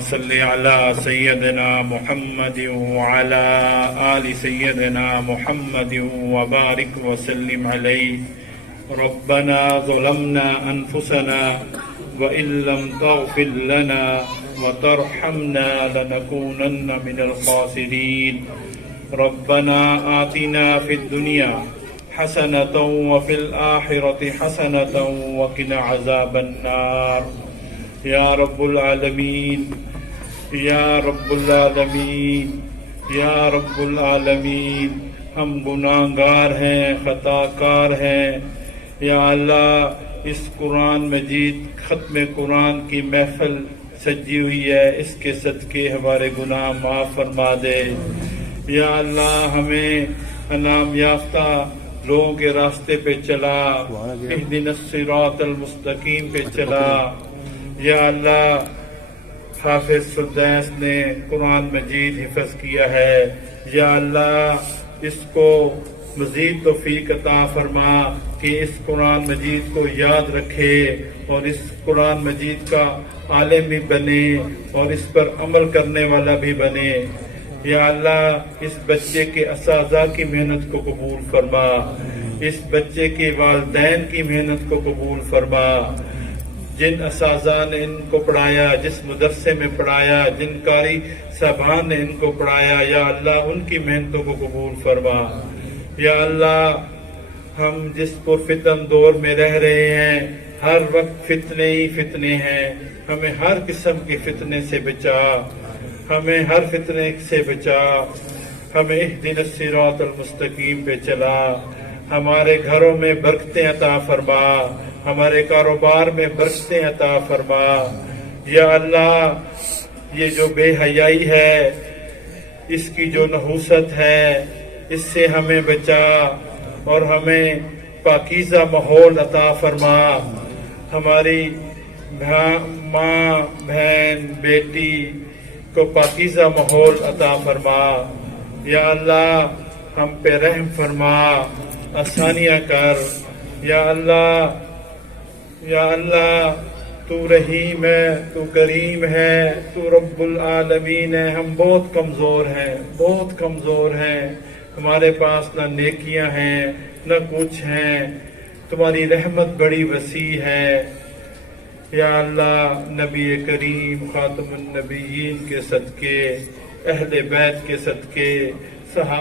صل على سيدنا محمد وعلى آل سيدنا محمد وبارك وسلم عليه ربنا ظلمنا أنفسنا وإن لم تغفر لنا وترحمنا لنكونن من الخاسرين ربنا آتنا في الدنيا حسنة وفي الآخرة حسنة وقنا عذاب النار یا رب العالمین یا رب العالمین یا رب العالمین ہم گناہگار ہیں، خطا کار ہیں۔ یا اللہ اس قرآن مجید ختم قرآن کی محفل سجی ہوئی ہے، اس کے صدقے ہمارے گناہ معاف فرما دے۔ یا اللہ ہمیں انعام یافتہ لوگوں کے راستے پہ چلا، اہدنا الصراط المستقیم پہ چلا۔ یا اللہ حافظ سدیس نے قرآن مجید حفظ کیا ہے، یا اللہ اس کو مزید توفیق عطا فرما کہ اس قرآن مجید کو یاد رکھے اور اس قرآن مجید کا عالم بھی بنے اور اس پر عمل کرنے والا بھی بنے۔ یا اللہ اس بچے کے اساتذہ کی محنت کو قبول فرما، اس بچے کے والدین کی محنت کو قبول فرما۔ جن اساتذہ نے ان کو پڑھایا، جس مدرسے میں پڑھایا، جن قاری صاحبان نے ان کو پڑھایا، یا اللہ ان کی محنتوں کو قبول فرما۔ یا اللہ ہم جس پرفتن دور میں رہ رہے ہیں، ہر وقت فتنے ہی فتنے ہیں، ہمیں ہر قسم کے فتنے سے بچا، ہمیں ہر فتنے سے بچا، ہمیں اہدنا الصراط المستقیم پہ چلا، ہمارے گھروں میں برکتیں عطا فرما، ہمارے کاروبار میں برکتیں عطا فرما۔ یا اللہ یہ جو بے حیائی ہے، اس کی جو نحوست ہے، اس سے ہمیں بچا اور ہمیں پاکیزہ ماحول عطا فرما۔ ہماری ماں، بہن، بیٹی کو پاکیزہ ماحول عطا فرما۔ یا اللہ ہم پہ رحم فرما، آسانیاں کر۔ یا اللہ یا اللہ تو رحیم ہے، تو کریم ہے، تو رب العالمین ہے۔ ہم بہت کمزور ہیں، بہت کمزور ہیں، ہمارے پاس نہ نیکیاں ہیں نہ کچھ ہیں، تمہاری رحمت بڑی وسیع ہے۔ یا اللہ نبی کریم خاتم النبیین کے صدقے، اہل بیت کے صدقے، صحابہ